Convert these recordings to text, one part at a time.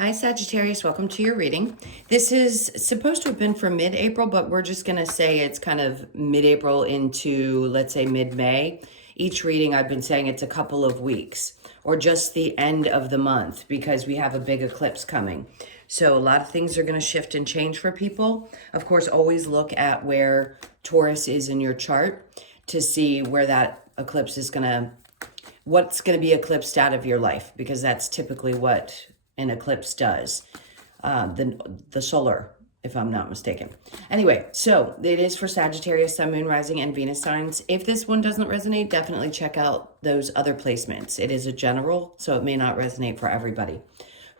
Hi, Sagittarius. Welcome to your reading. This is supposed to have been for mid-April, but we're just going to say it's kind of mid-April into, let's say, mid-May. Each reading, I've been saying it's a couple of weeks or just the end of the month because we have a big eclipse coming. So a lot of things are going to shift and change for people. Of course, always look at where Taurus is in your chart to see where that eclipse is going to, what's going to be eclipsed out of your life, because that's typically what an eclipse does, the solar, if I'm not mistaken. Anyway, so it is for Sagittarius, Sun, Moon, Rising, and Venus signs. If this one doesn't resonate, definitely check out those other placements. It is a general, so it may not resonate for everybody.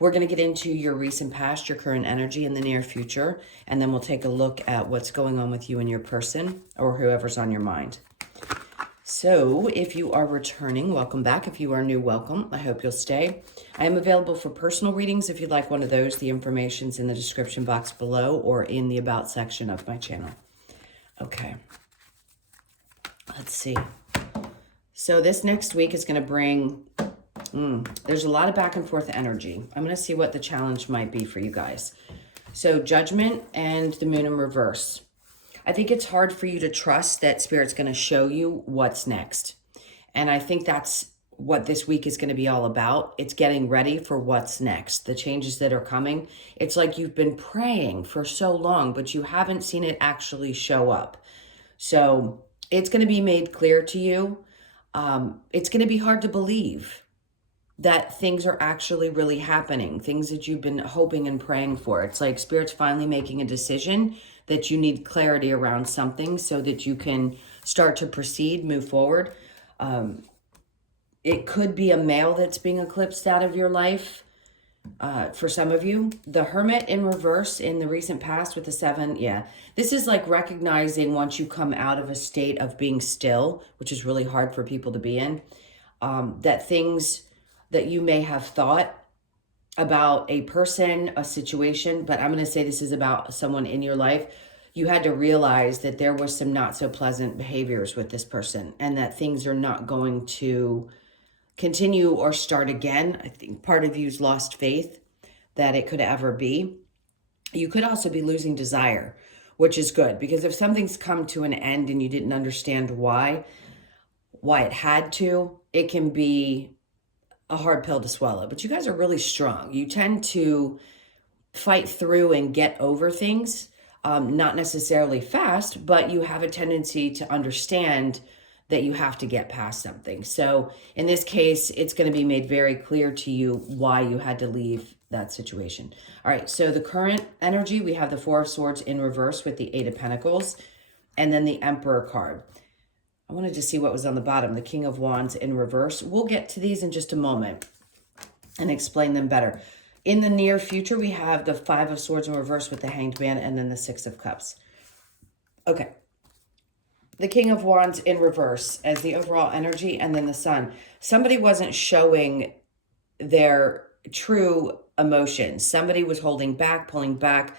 We're going to get into your recent past, your current energy, and the near future, and then we'll take a look at what's going on with you and your person or whoever's on your mind. So if you are returning, welcome back. If you are new, welcome. I hope you'll stay. I am available for personal readings. If you'd like one of those, the information's in the description box below or in the About section of my channel. Okay. Let's see. So this next week is going to bring, there's a lot of back and forth energy. I'm going to see what the challenge might be for you guys. So Judgment and the Moon in reverse. I think it's hard for you to trust that Spirit's going to show you what's next. And I think that's what this week is going to be all about. It's getting ready for what's next, the changes that are coming. It's like you've been praying for so long, but you haven't seen it actually show up. So it's going to be made clear to you. It's going to be hard to believe that things are actually really happening, things that you've been hoping and praying for. It's like Spirit's finally making a decision that you need clarity around something so that you can start to proceed, move forward. It could be a male that's being eclipsed out of your life for some of you. The Hermit in reverse in the recent past with the 7. Yeah, this is like recognizing once you come out of a state of being still, which is really hard for people to be in, that things that you may have thought about a person, a situation, but I'm going to say this is about someone in your life. You had to realize that there was some not so pleasant behaviors with this person and that things are not going to continue or start again. I think part of you's lost faith that it could ever be. You could also be losing desire, which is good, because if something's come to an end and you didn't understand why it had to, it can be a hard pill to swallow. But you guys are really strong. You tend to fight through and get over things, not necessarily fast, but you have a tendency to understand that you have to get past something. So in this case, it's going to be made very clear to you why you had to leave that situation. All right, so the current energy, we have the 4 of Swords in reverse with the 8 of Pentacles, and then the Emperor card. I wanted to see what was on the bottom, the King of Wands in reverse. We'll get to these in just a moment and explain them better. In the near future, we have the 5 of Swords in reverse with the Hanged Man and then the 6 of Cups. Okay. The King of Wands in reverse as the overall energy, and then the Sun. Somebody wasn't showing their true emotions. Somebody was holding back, pulling back.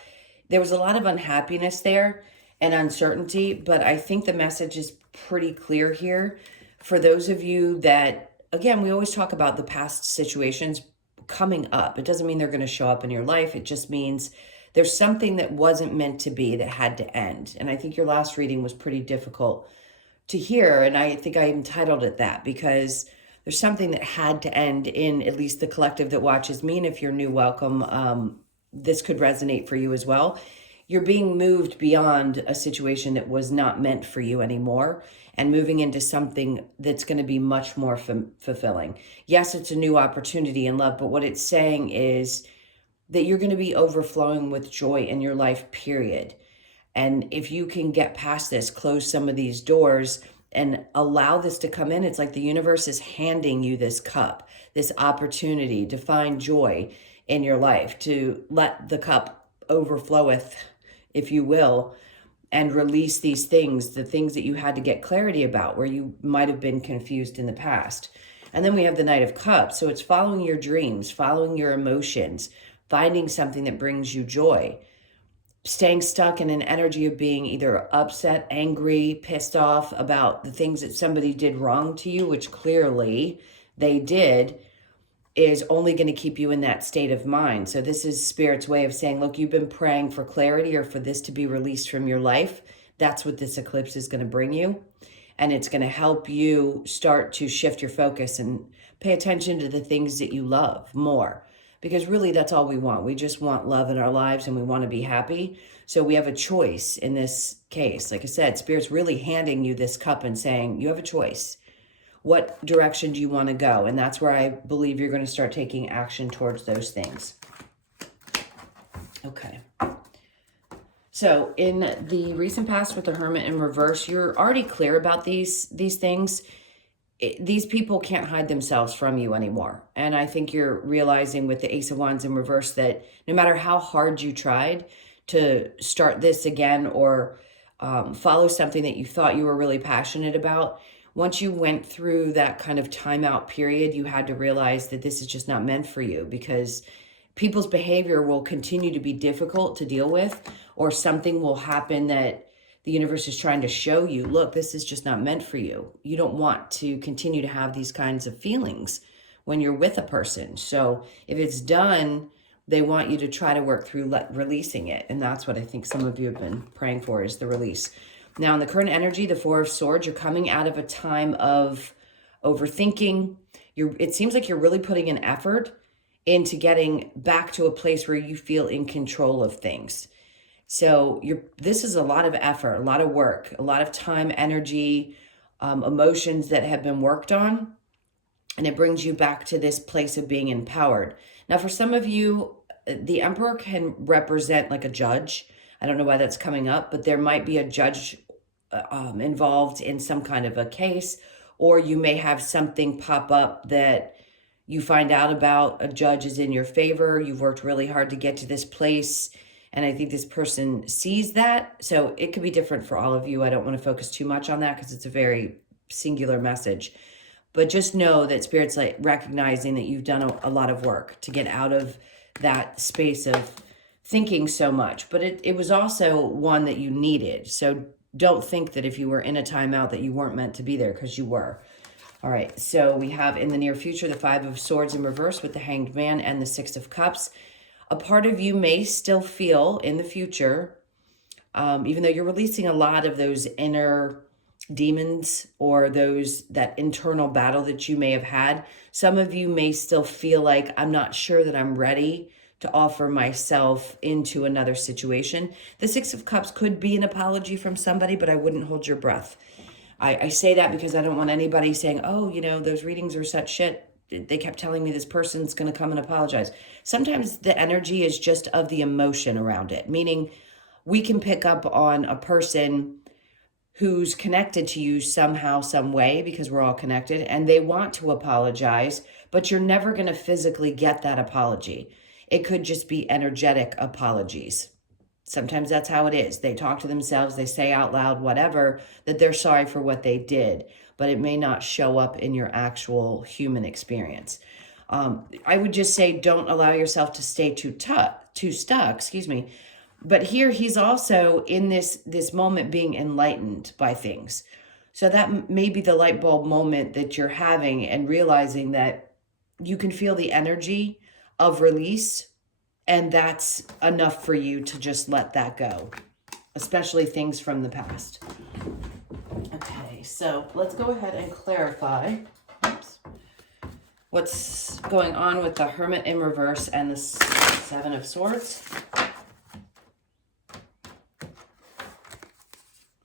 There was a lot of unhappiness there and uncertainty, but I think the message is pretty clear here. For those of you that, again, we always talk about the past situations coming up. It doesn't mean they're going to show up in your life. It just means there's something that wasn't meant to be that had to end. And I think your last reading was pretty difficult to hear. And I think I entitled it that because there's something that had to end in at least the collective that watches me. And if you're new, welcome. This could resonate for you as well. You're being moved beyond a situation that was not meant for you anymore and moving into something that's going to be much more fulfilling. Yes, it's a new opportunity in love, but what it's saying is that you're going to be overflowing with joy in your life, period. And if you can get past this, close some of these doors and allow this to come in, it's like the universe is handing you this cup, this opportunity to find joy in your life, to let the cup overfloweth, if you will, and release these things, the things that you had to get clarity about where you might have been confused in the past. And then we have the Knight of Cups. So it's following your dreams, following your emotions, finding something that brings you joy, staying stuck in an energy of being either upset, angry, pissed off about the things that somebody did wrong to you, which clearly they did. is only going to keep you in that state of mind. So this is Spirit's way of saying, look, you've been praying for clarity or for this to be released from your life. That's what this eclipse is going to bring you. And it's going to help you start to shift your focus and pay attention to the things that you love more. Because really, that's all we want. We just want love in our lives and we want to be happy. So we have a choice in this case. Like I said, Spirit's really handing you this cup and saying, you have a choice. What direction do you want to go? And that's where I believe you're going to start taking action towards those things. Okay. So in the recent past with the Hermit in reverse, you're already clear about these things. These people can't hide themselves from you anymore. And I think you're realizing with the Ace of Wands in reverse that no matter how hard you tried to start this again or follow something that you thought you were really passionate about, once you went through that kind of timeout period, you had to realize that this is just not meant for you, because people's behavior will continue to be difficult to deal with, or something will happen that the universe is trying to show you, look, this is just not meant for you. You don't want to continue to have these kinds of feelings when you're with a person. So if it's done, they want you to try to work through releasing it. And that's what I think some of you have been praying for, is the release. Now, in the current energy, the Four of Swords, you're coming out of a time of overthinking. It seems like you're really putting an effort into getting back to a place where you feel in control of things. So this is a lot of effort, a lot of work, a lot of time, energy, emotions that have been worked on. And it brings you back to this place of being empowered. Now, for some of you, the Emperor can represent like a judge. I don't know why that's coming up, but there might be a judge involved in some kind of a case, or you may have something pop up that you find out about. A judge is in your favor. You've worked really hard to get to this place, and I think this person sees that. So it could be different for all of you. I don't want to focus too much on that because it's a very singular message. But just know that Spirit's like recognizing that you've done a lot of work to get out of that space of thinking so much. But it was also one that you needed. So don't think that if you were in a timeout that you weren't meant to be there, because you were. All right, so we have in the near future the Five of Swords in reverse with the Hanged Man and the Six of Cups. A part of you may still feel in the future, even though you're releasing a lot of those inner demons or that internal battle that you may have had, some of you may still feel like, I'm not sure that I'm ready to offer myself into another situation. The Six of Cups could be an apology from somebody, but I wouldn't hold your breath. I say that because I don't want anybody saying, oh, those readings are such shit. They kept telling me this person's going to come and apologize. Sometimes the energy is just of the emotion around it, meaning we can pick up on a person who's connected to you somehow, some way, because we're all connected, and they want to apologize, but you're never going to physically get that apology. It could just be energetic apologies. Sometimes that's how it is. They talk to themselves, they say out loud, whatever, that they're sorry for what they did, but it may not show up in your actual human experience. I would just say don't allow yourself to stay too stuck, But here he's also in this moment being enlightened by things. So that may be the light bulb moment that you're having, and realizing that you can feel the energy of release, and that's enough for you to just let that go, especially things from the past. Okay, so let's go ahead and clarify what's going on with the Hermit in reverse and the Seven of Swords.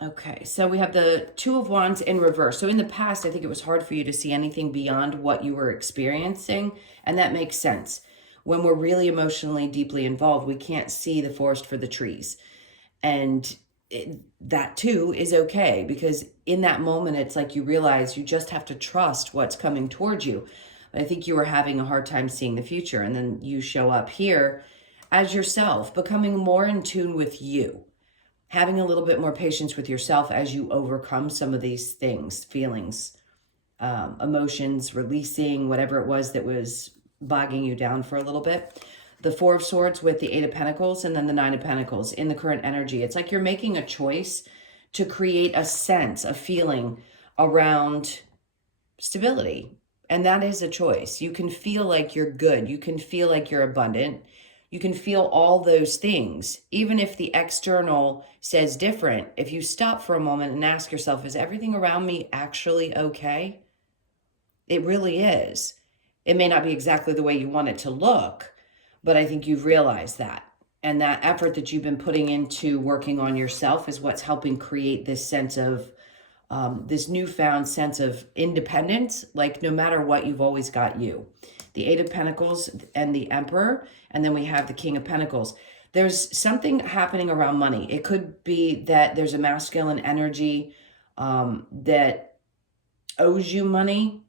Okay, so we have the Two of Wands in reverse. So in the past, I think it was hard for you to see anything beyond what you were experiencing, and that makes sense. When we're really emotionally deeply involved, we can't see the forest for the trees. And that too is okay, because in that moment, it's like you realize you just have to trust what's coming towards you. But I think you were having a hard time seeing the future, and then you show up here as yourself, becoming more in tune with you, having a little bit more patience with yourself as you overcome some of these things, feelings, emotions, releasing whatever it was that was bogging you down for a little bit. The Four of Swords with the Eight of Pentacles and then the Nine of Pentacles in the current energy. It's like you're making a choice to create a sense, a feeling around stability, And that is a choice. You can feel like you're good. You can feel like you're abundant. You can feel all those things. Even if the external says different, if you stop for a moment and ask yourself, is everything around me actually okay? It really is. It may not be exactly the way you want it to look, but I think you've realized that. And that effort that you've been putting into working on yourself is what's helping create this sense of, this newfound sense of independence. Like no matter what, you've always got you. The Eight of Pentacles and the Emperor, and then we have the King of Pentacles. There's something happening around money. It could be that there's a masculine energy that owes you money,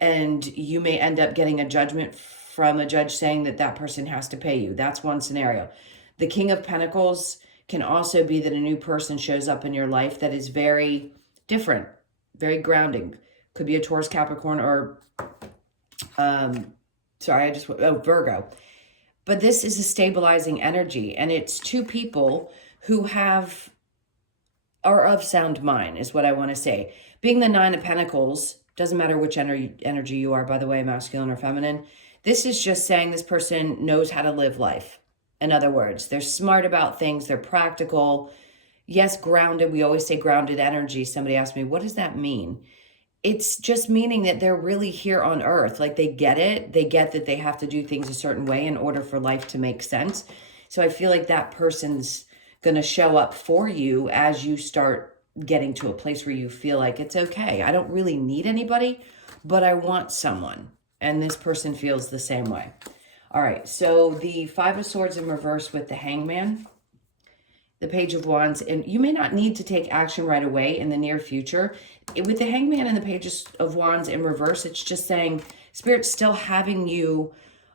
and you may end up getting a judgment from a judge saying that that person has to pay you. That's one scenario. The King of Pentacles can also be that a new person shows up in your life that is very different, very grounding. Could be a Taurus, Capricorn, or Virgo. But this is a stabilizing energy, and it's two people who are of sound mind, is what I want to say. Being the Nine of Pentacles, doesn't matter which energy you are, by the way, masculine or feminine. This is just saying this person knows how to live life. In other words, they're smart about things. They're practical. Yes, grounded. We always say grounded energy. Somebody asked me, what does that mean? It's just meaning that they're really here on earth. Like they get it. They get that they have to do things a certain way in order for life to make sense. So I feel like that person's going to show up for you as you start getting to a place where you feel like it's okay. I don't really need anybody, but I want someone. And this person feels the same way. All right, so the Five of Swords in reverse with the Hangman, the Page of Wands, and you may not need to take action right away in the near future. With the Hangman and the Page of Wands in reverse, it's just saying Spirit's still having you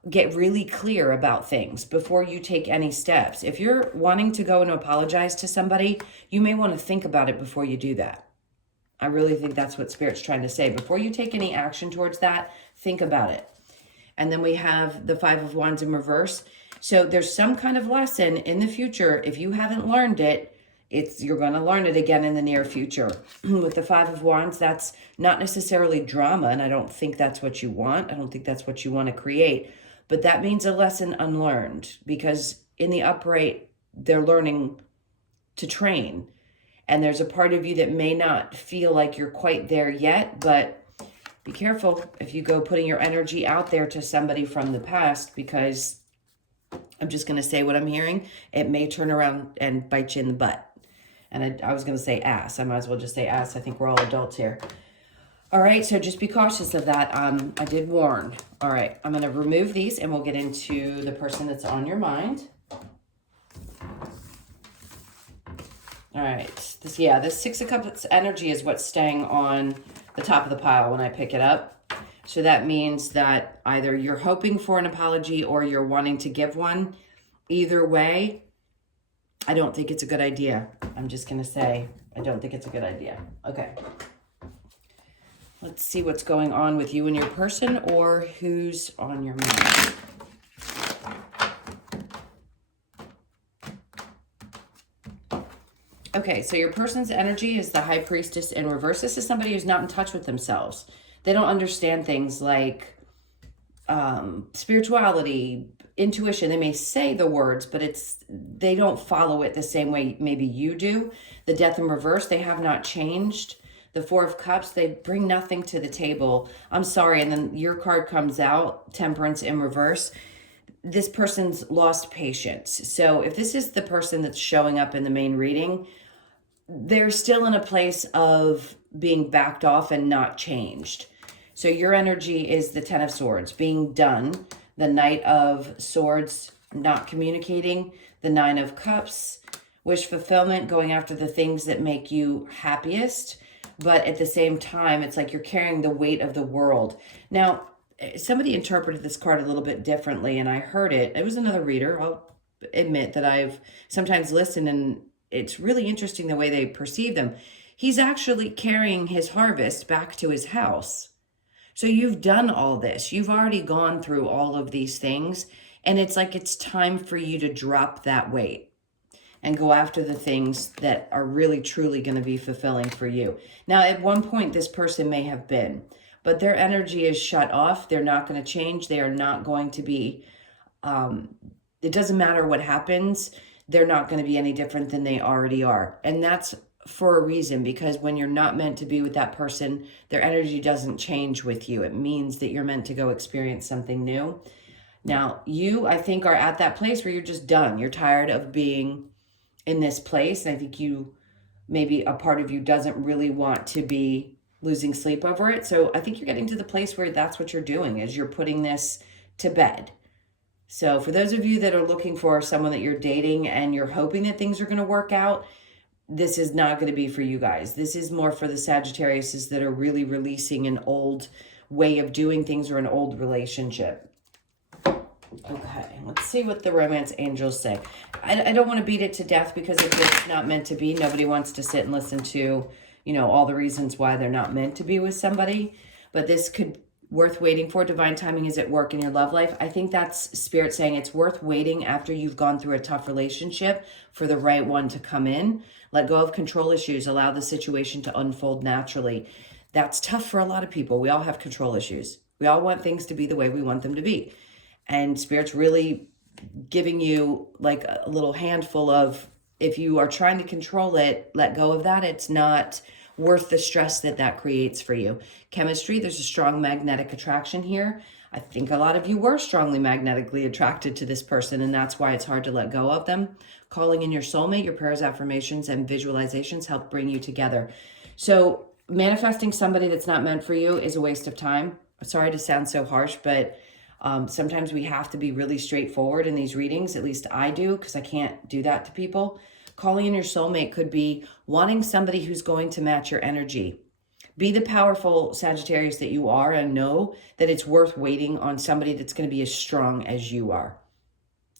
get really clear about things before you take any steps. If you're wanting to go and apologize to somebody, you may want to think about it before you do that. I really think that's what Spirit's trying to say. Before you take any action towards that, think about it. And then we have the Five of Wands in reverse. So there's some kind of lesson in the future. If you haven't learned it, you're going to learn it again in the near future. With the Five of Wands, that's not necessarily drama, and I don't think that's what you want. I don't think that's what you want to create. But that means a lesson unlearned, because in the upright, they're learning to train. And there's a part of you that may not feel like you're quite there yet, but be careful if you go putting your energy out there to somebody from the past, because I'm just going to say what I'm hearing. It may turn around and bite you in the butt. And I was going to say ass. I might as well just say ass. I think we're all adults here. All right, so just be cautious of that. I did warn. All right, I'm going to remove these and we'll get into the person that's on your mind. All right, this Six of Cups energy is what's staying on the top of the pile when I pick it up. So that means that either you're hoping for an apology or you're wanting to give one. Either way, I don't think it's a good idea. I'm just going to say, I don't think it's a good idea. Okay. Let's see what's going on with you and your person, or who's on your mind. Okay, so your person's energy is the High Priestess in reverse. This is somebody who's not in touch with themselves. They don't understand things like spirituality, intuition. They may say the words, but they don't follow it the same way maybe you do. The Death in reverse, they have not changed. The Four of Cups, they bring nothing to the table. I'm sorry, and then your card comes out, Temperance in reverse. This person's lost patience. So if this is the person that's showing up in the main reading, they're still in a place of being backed off and not changed. So your energy is the Ten of Swords, being done. The Knight of Swords, not communicating. The Nine of Cups, wish fulfillment, going after the things that make you happiest. But at the same time, it's like you're carrying the weight of the world. Now, somebody interpreted this card a little bit differently, and I heard it. It was another reader. I'll admit that I've sometimes listened, and it's really interesting the way they perceive them. He's actually carrying his harvest back to his house. So you've done all this. You've already gone through all of these things, and it's like it's time for you to drop that weight and go after the things that are really, truly going to be fulfilling for you. Now, at one point, this person may have been, but their energy is shut off. They're not going to change. They are not going to be, it doesn't matter what happens. They're not going to be any different than they already are. And that's for a reason, because when you're not meant to be with that person, their energy doesn't change with you. It means that you're meant to go experience something new. Now, you, I think, are at that place where you're just done. You're tired of being in this place. And I think maybe a part of you doesn't really want to be losing sleep over it. So I think you're getting to the place where that's what you're doing, is you're putting this to bed. So for those of you that are looking for someone that you're dating and you're hoping that things are going to work out, this is not going to be for you guys. This is more for the Sagittariuses that are really releasing an old way of doing things or an old relationship. Okay, let's see what the romance angels say. I don't want to beat it to death, because if it's not meant to be, nobody wants to sit and listen to, all the reasons why they're not meant to be with somebody. But this could worth waiting for. Divine timing is at work in your love life. I think that's Spirit saying it's worth waiting after you've gone through a tough relationship for the right one to come in. Let go of control issues. Allow the situation to unfold naturally. That's tough for a lot of people. We all have control issues. We all want things to be the way we want them to be. And Spirit's really giving you like a little handful of, if you are trying to control it, let go of that. It's not worth the stress that creates for you. Chemistry, there's a strong magnetic attraction here. I think a lot of you were strongly magnetically attracted to this person, and that's why it's hard to let go of them. Calling in your soulmate, your prayers, affirmations, and visualizations help bring you together. So manifesting somebody that's not meant for you is a waste of time. Sorry to sound so harsh, but sometimes we have to be really straightforward in these readings. At least I do, because I can't do that to people. Calling in your soulmate could be wanting somebody who's going to match your energy. Be the powerful Sagittarius that you are, and know that it's worth waiting on somebody that's going to be as strong as you are.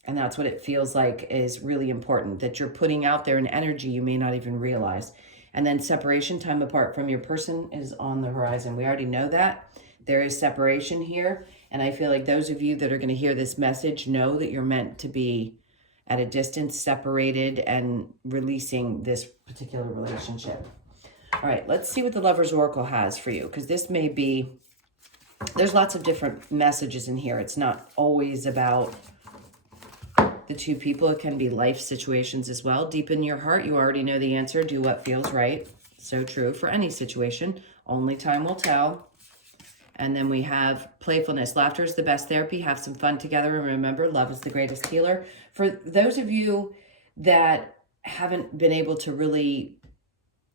And that's what it feels like is really important, that you're putting out there an energy you may not even realize. And then separation, time apart from your person, is on the horizon. We already know that. There is separation here. And I feel like those of you that are going to hear this message know that you're meant to be at a distance, separated, and releasing this particular relationship. All right, let's see what the Lover's Oracle has for you, because this may be, there's lots of different messages in here. It's not always about the two people. It can be life situations as well. Deep in your heart, you already know the answer. Do what feels right. So true for any situation. Only time will tell. And then we have playfulness. Laughter is the best therapy. Have some fun together. And remember, love is the greatest healer. For those of you that haven't been able to really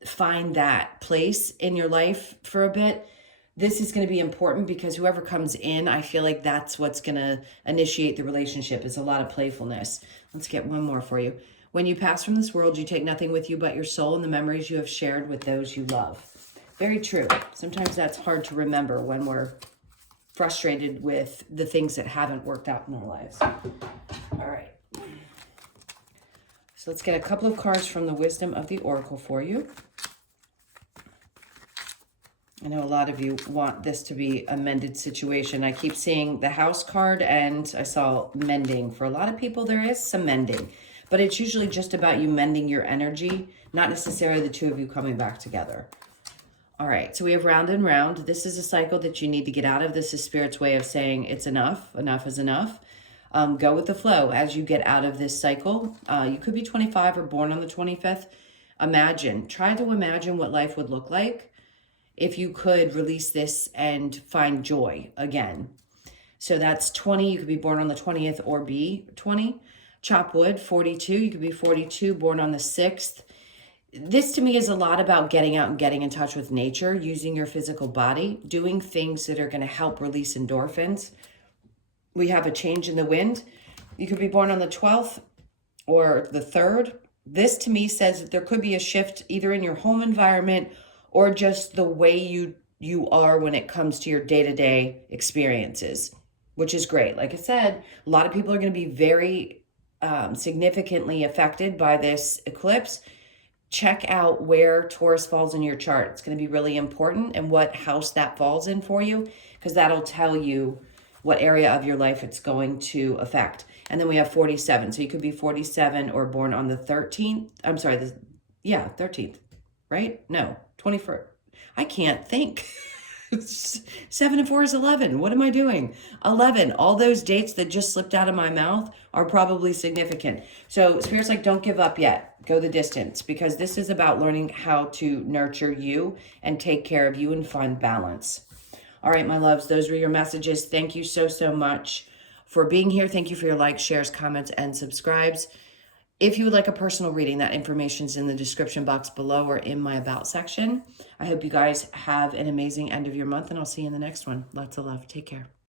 find that place in your life for a bit, this is going to be important, because whoever comes in, I feel like that's what's going to initiate the relationship, is a lot of playfulness. Let's get one more for you. When you pass from this world, you take nothing with you but your soul and the memories you have shared with those you love. Very true. Sometimes that's hard to remember when we're frustrated with the things that haven't worked out in our lives. All right. So let's get a couple of cards from the Wisdom of the Oracle for you. I know a lot of you want this to be a mended situation. I keep seeing the House card, and I saw mending. For a lot of people, there is some mending. But it's usually just about you mending your energy, not necessarily the two of you coming back together. All right, so we have round and round. This is a cycle that you need to get out of. This is Spirit's way of saying it's enough. Enough is enough. Go with the flow as you get out of this cycle. You could be 25 or born on the 25th. Try to imagine what life would look like if you could release this and find joy again. So that's 20. You could be born on the 20th or be 20. Chop wood, 42. You could be 42, born on the 6th. This to me is a lot about getting out and getting in touch with nature, using your physical body, doing things that are going to help release endorphins. We have a change in the wind. You could be born on the 12th or the 3rd. This to me says that there could be a shift either in your home environment or just the way you are when it comes to your day-to-day experiences, which is great. Like I said, a lot of people are going to be very significantly affected by this eclipse. Check out where Taurus falls in your chart. It's going to be really important, and what house that falls in for you, because that'll tell you what area of your life it's going to affect. And then we have 47. So you could be 47 or born on the 13th. I'm sorry, 13th, right? No, 21st. I can't think. 7 and 4 is 11. What am I doing? 11. All those dates that just slipped out of my mouth are probably significant. So Spirit's like, don't give up yet. Go the distance, because this is about learning how to nurture you and take care of you and find balance. All right, my loves, those were your messages. Thank you so, so much for being here. Thank you for your likes, shares, comments, and subscribes. If you would like a personal reading, that information's in the description box below or in my About section. I hope you guys have an amazing end of your month, and I'll see you in the next one. Lots of love. Take care.